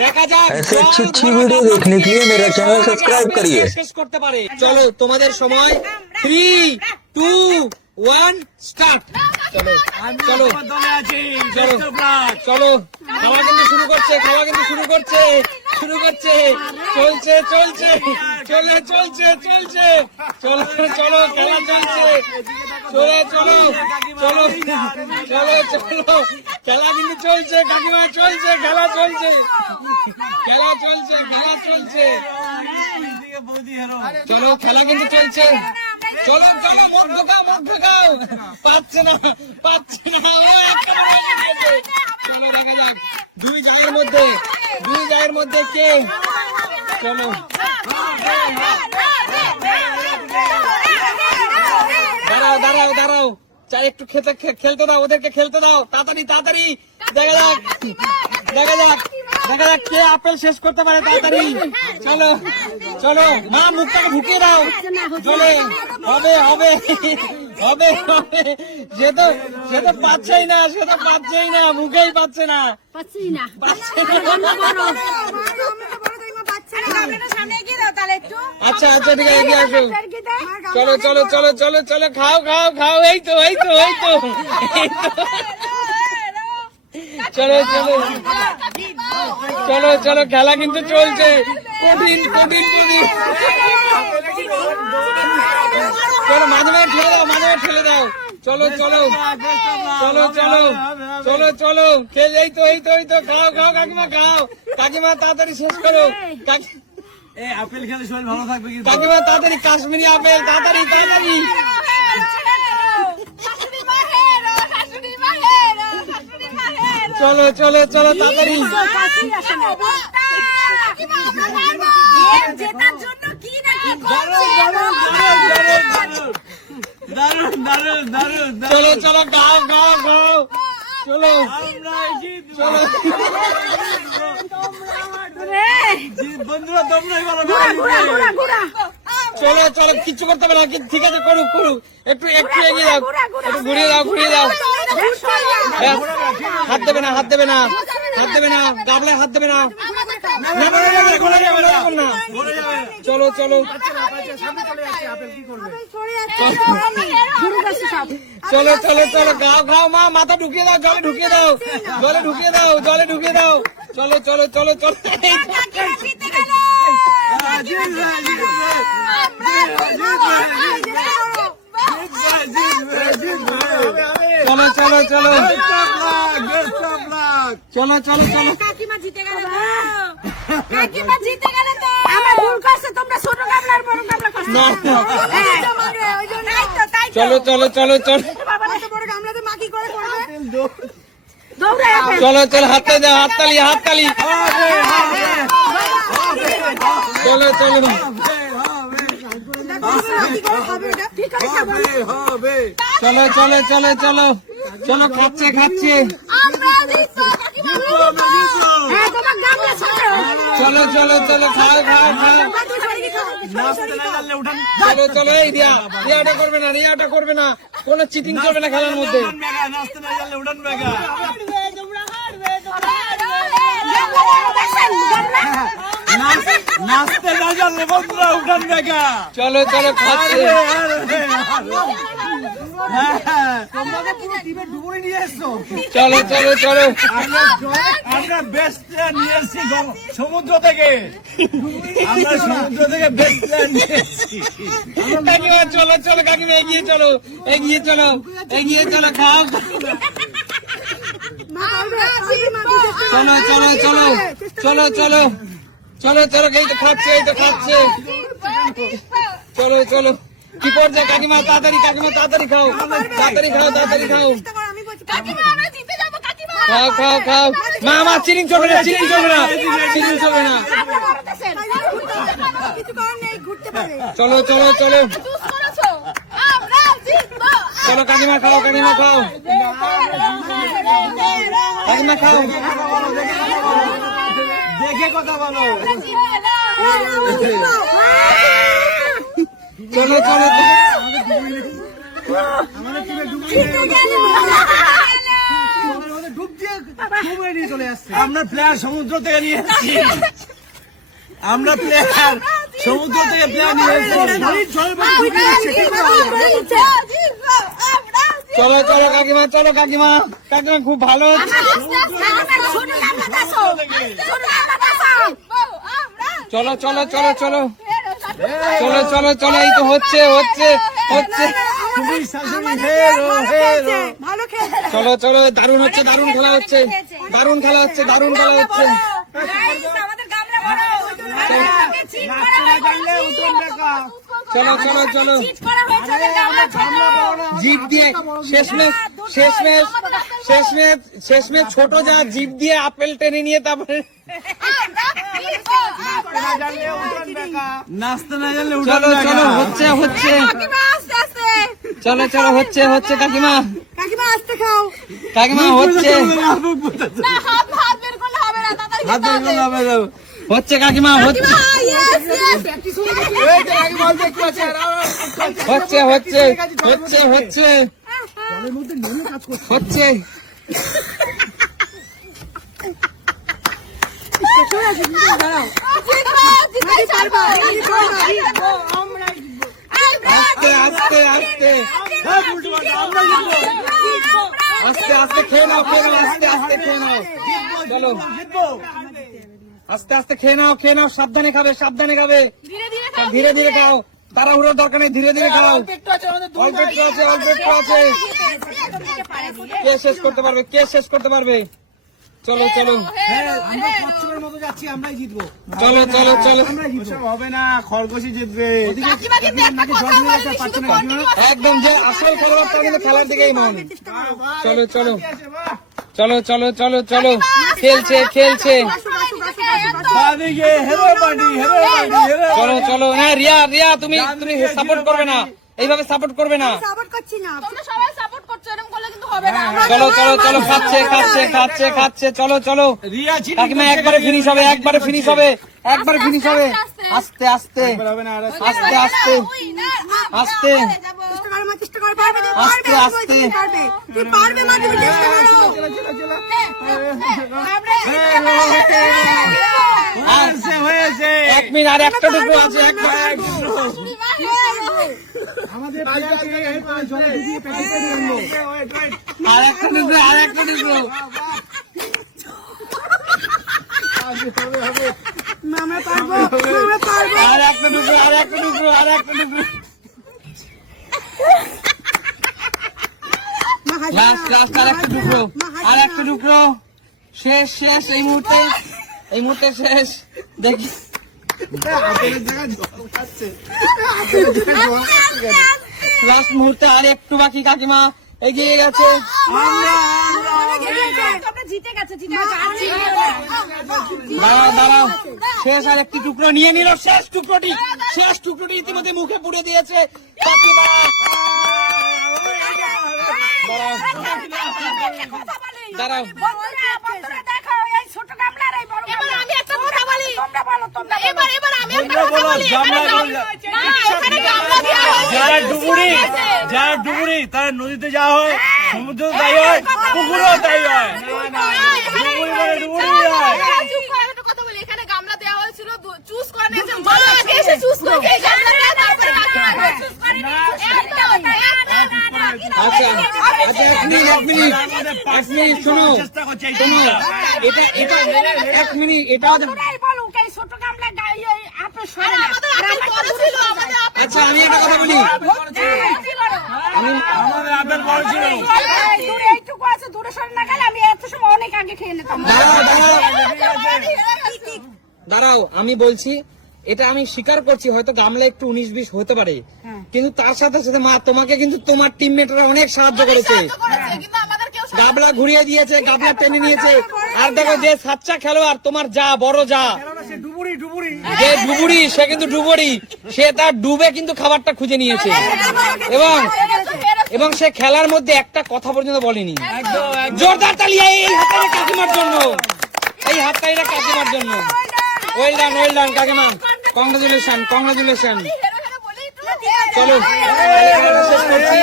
দেখা যাক ऐसे अच्छी अच्छी वीडियो देखने के लिए मेरा चैनल सब्सक्राइब करिए। শেষ করতে পারে। চলো তোমাদের সময় 3, 2, 1 স্টার্ট। চলো চলো চলো চলো খাওয়া কিন্তু শুরু করছে, খাওয়া কিন্তু শুরু করছে, চলছে চলছে চলে চলছে চলছে চলো চলো খেলা চলছে, চলো চলো চলো চলো চলো খেলা কিন্তু চলছে কাকিমা, চলছে খেলা চলছে, খেলা চলছে, খেলা চলছে, চলো খেলা কিন্তু চলছে, চলো চলো মন ঢোকাও, মন ঢোকাও, পাচ্ছে না পাচ্ছে না, চলো দেখা যাক দুই জায়ের মধ্যে কে, চলো দাঁড়াও দাঁড়াও দাঁড়াও, চাই একটু খেলতে দাও, ওদেরকে খেলতে দাও, তাড়াতাড়ি তাড়াতাড়ি দেখা যাক দেখা যাক দেখা যাক কে আপেল শেষ করতে পারে তাড়াতাড়ি, চলো চলো মা মুখটাকে ঢুকিয়ে দাও, চলে হবে হবে হবে হবে, সে তো পাচ্ছেই না, সে তো পাচ্ছেই না, মুখেই পাচ্ছে না, পাচ্ছে না। আচ্ছা আচ্ছা ঠিক আছে, এগিয়ে আসো, চলো চলো চলো চলো চলো খাও খাও খাও, এই তো এই তো এই তো চলো চলো চলো চলো খেলা কিন্তু চলছে, কঠিন কঠিন কঠিন, চলো মাঝে মাঝে ঠেলে দাও, মাঝে মাঝে ঠেলে দাও, চলো চলো চলো চলো চলো চলো খেল, এই তো এই তো এই তো, খাও খাও কাকিমা খাও, কাকিমা তাড়াতাড়ি শেষ করো, আপেল খেলে শরীর ভালো থাকবে, কাকিমা তাড়াতাড়ি কাশ্মীরি আপেল, তাড়াতাড়ি তাড়াতাড়ি, চলো চলো চলো তাড়াতাড়ি, চলো চলো গাও গাও গাও, চলো চলো বন্ধুরা তোমরাই বলো, চলো চলো কিচ্ছু করতে পারে না, ঠিক আছে করুক করুক, একটু একটু এগিয়ে দাও, একটু ঘুরিয়ে দাও ঘুরিয়ে দাও, হাত দেবে না হাত দেবে না হাত দেবে না, গাবলায় হাত দেবে না, চলো চলো চলো চলো চলো গাও গাও, মা মাথা ঢুকিয়ে দাও, জলে ঢুকিয়ে দাও, জলে ঢুকিয়ে দাও, জলে ঢুকিয়ে দাও, চলো চলো চলো চলো চলো চলো চলো চলো চলো চলো, কাকিমা জিতে গেল, কাকিমা জিতে গেল, তো আমার ভুল করছে, তোমরা ছোট গামলার বড় গামলা করছো, চলো চলো চলো চলো বড় গামলাতে মা কি করে করবে, চলো চলো হাততালি দাও, হাততালি হাততালি, চলো চলো চলো চলো চলো চলো চলো, খাচ্ছে খাচ্ছে, চলো চলো চলো খাও খাও খাও, চলো চলো, এই রিয়া রিয়া ওটা করবে না, রিয়া ওটা করবে না, কোনো চিটিং চলবে না খেলার মধ্যে, নাচতে না জানলে বন্ধুরা উঠান দেখা, চলো চলো খাচ্ছে, চলো চলো চলো, আমরা বেস্ট প্লেয়ার নিয়ে এসেছি সমুদ্র থেকে, আমরা সমুদ্র থেকে বেস্ট প্লেয়ার নিয়ে এসেছি, কাকিমা চলো চলো কাকিমা এগিয়ে চলো এগিয়ে চলো এগিয়ে চলো, খাও চলো চলো চলো চলো চলো চলো চলো, এই তো খাচ্ছে এই তো খাচ্ছে, চলো চলো কি করছে কাকিমা, তাড়াতাড়ি কাকিমা তাড়াতাড়ি খাও, তাড়াতাড়ি খাও তাড়াতাড়ি খাও, খাও খাও খাও, মা মা চিনিং চলবে না, চিনিং চলবে না, চিনিং চলবে না, চলো চলো চলো চলো কাকিমা খাও, কাকিমা খাও, কাকিমা খাও, দেখে কথা বলো, চলো চলো আমাদের টিমে ডুব দিয়ে আমরা প্লেয়ার সমুদ্র থেকে নিয়ে এসেছি। আমরা প্লেয়ার সমুদ্র থেকে প্লেয়ার নিয়ে এসেছি। চলো চলো কাকিমা, চলো কাকিমা, কাকিমা খুব ভালো হচ্ছে। চলো চলো চলো চলো চলো চলো চলো, এই তো হচ্ছে হচ্ছে হচ্ছে। ভালো খেলছে। চলো চলো, দারুণ হচ্ছে, দারুণ খেলা হচ্ছে, দারুণ খেলা হচ্ছে, দারুণ খেলা হচ্ছে। আমাদের গামলা বড়। চলো চলো চলো, চিট করা হয়েছে ওদের গামলা ছোট। জিপ দিয়ে শেষমেশ ছোট যা জিপ দিয়ে আপেল টেনে নিয়ে তারপরে নাচতে না জানলে চলো চলো, হচ্ছে হচ্ছে, কাকিমা আস্তে আস্তে। চলো চলো, হচ্ছে হচ্ছে কাকিমা, কাকিমা আস্তে খাও। কাকিমা হচ্ছে না হাত বের করলে হবে না, তাড়াতাড়ি খেতে হবে। হচ্ছে কাকিমা, হচ্ছে Yes, yes. হচ্ছে হচ্ছে হচ্ছে হচ্ছে হচ্ছে। আস্তে আস্তে আস্তে আস্তে আস্তে খেয়ে নাও, খেয়ে নাও, আস্তে আস্তে খেয়ে নাও। চলো আস্তে আস্তে খেয়ে নাও, খেয়ে নাও, সাবধানে খাবে, সাবধানে খাবে, ধীরে ধীরে খাও, তাড়াহুড়োর দরকার নেই, ধীরে ধীরে খাও। অল্প একটু আছে, অল্প একটু আছে। কে শেষ করতে পারবে, কে শেষ করতে পারবে? চলো চলো আমরা কচ্ছপের মতো যাচ্ছি, আমরাই জিতবো। চলো চলো চলো, ওসব হবে না, খরগোশই জিতবে। একদম যে আসল খেলোয়াড় তার কিন্তু খেলার দিকেই মন। চলো চলো চলো চলো চলো চলো, খেলছে খেলছে। বাদিকে হেরো বাড়ি, হেরো বাড়ি, হেরো। চলো চলো, হ্যাঁ রিয়া, রিয়া তুমি তুমি সাপোর্ট করবে না, এইভাবে সাপোর্ট করবে না। সাপোর্ট করছি না। তোমরা সবাই সাপোর্ট করছো, এরকম করলে কিন্তু হবে না। চলো চলো চলো, খাচ্ছে খাচ্ছে খাচ্ছে খাচ্ছে, চলো চলো। রিয়া চিটিং কাকিমা একবারে ফিনিশ হবে, একবারে ফিনিশ হবে, একবারে ফিনিশ হবে। আস্তে আস্তে হবে না, আর আস্তে আস্তে আস্তে চেষ্টা করো, মা, চেষ্টা করো, পারবে তুমি, আস্তে, পারবে, আস্তে। তুমি পারবে, তুমি পারবে, মা, তুমি চেষ্টা করো। হয়েছে, হয়েছে। 1 মিনিট, আর একটা টুকরো আছে, একটা আমাদের প্লেয়ারকে জলে ডুবিয়ে প্র্যাকটিস করে আনবো। আর একটা টুকরো, আর একটা টুকরো। মা, আমরা পারবো, মা, আমরা পারবো। আর একটা টুকরো, আর একটা টুকরো, আর একটা টুকরো। মা, হাসি লাস্ট না, লাস্ট, আর একটা টুকরো, মা, হাসি আর না। একটা টুকরো। শেষ শেষ, এই মুহূর্তে, এই মুহূর্তে শেষ। দেখি লাস্ট মুহূর্তে আর একটু বাকি, কাকিমা এগিয়ে গেছে। তোমরা জিতে গেছো, জিতে গেছো। আর জিতবে না। দাঁড়াও দাঁড়াও, শেষ আর একটি টুকরো নিয়ে নিল, শেষ টুকরোটি, শেষ টুকরোটি ইতিমধ্যে মুখে পুড়ে দিয়েছে কাকিমা। দাঁড়াও বন্ধুরা, দেখো, এই ছোট গামলার এই বড় গামলা। আমি একটা কথা বলি। তোমরা বলো, তোমরা এবার আমি একটা কথা বলি। যারা ডুবুরি, যারা ডুবুরি তারা নদীতে যাওয়া হয়, সমুদ্র তাই হয়, পুকুরও তাই হয়। ডুবুরি মানে ডুবুরি হয়। এখানে গামলা দেওয়া হয়েছিল, চুজ করে নিয়েছে, বলো আগে এসে চুজ করে এই গামলাটা, তারপরে চুজ করে আচ্ছা আচ্ছা, 1 মিনিট 1 মিনিট 1 মিনিট, শোনো চেষ্টা করছে এই শোনো, টিমটা। এটা এটা 1 মিনিট, এটা তোমরাই বলো, এই ছোট গামলা এই আপনি সরে না। আমাদের আপেল বড় ছিল, আমাদের আপেল আচ্ছা আমি একটা কথা বলি, আমাদের আপেল বড় ছিল। এই দূরে এইটুকু আছে, দূরে সরে না গেলে আমি এত সময় অনেক আগে খেয়ে নিতাম। দাঁড়াও দাঁড়াও, আমি বলছি, এটা আমি স্বীকার করছি, হয়তো গামলা একটু 19-20 হতে পারে, কিন্তু তার সাথে সাথে মা তোমাকে কিন্তু তোমার টিমমেটরা অনেক সাহায্য করেছে। কিন্তু আমাদের কেউ গাবলা ঘুরিয়ে দিয়েছে, গাবলা টেনে নিয়েছে। আর দেখো যে সাচ্চা খেলোয়াড়, তোমার যা বড় যা, সে ডুবুরি, ডুবুরি। যে ডুবুরি, সে কিন্তু ডুবুরি, সে তার ডুবে কিন্তু খাবারটা খুঁজে নিয়েছে, এবং সে খেলার মধ্যে একটা কথা পর্যন্ত বলেনি। জোরদার তালি এই হাততালি কাকিমার জন্য, এই হাততালিটা কাকিমার জন্য। ওয়েল ডান কাকিমা, কংগ্রাচুলেশন কংগ্রাচুলেশন। চলো শেষ করছি।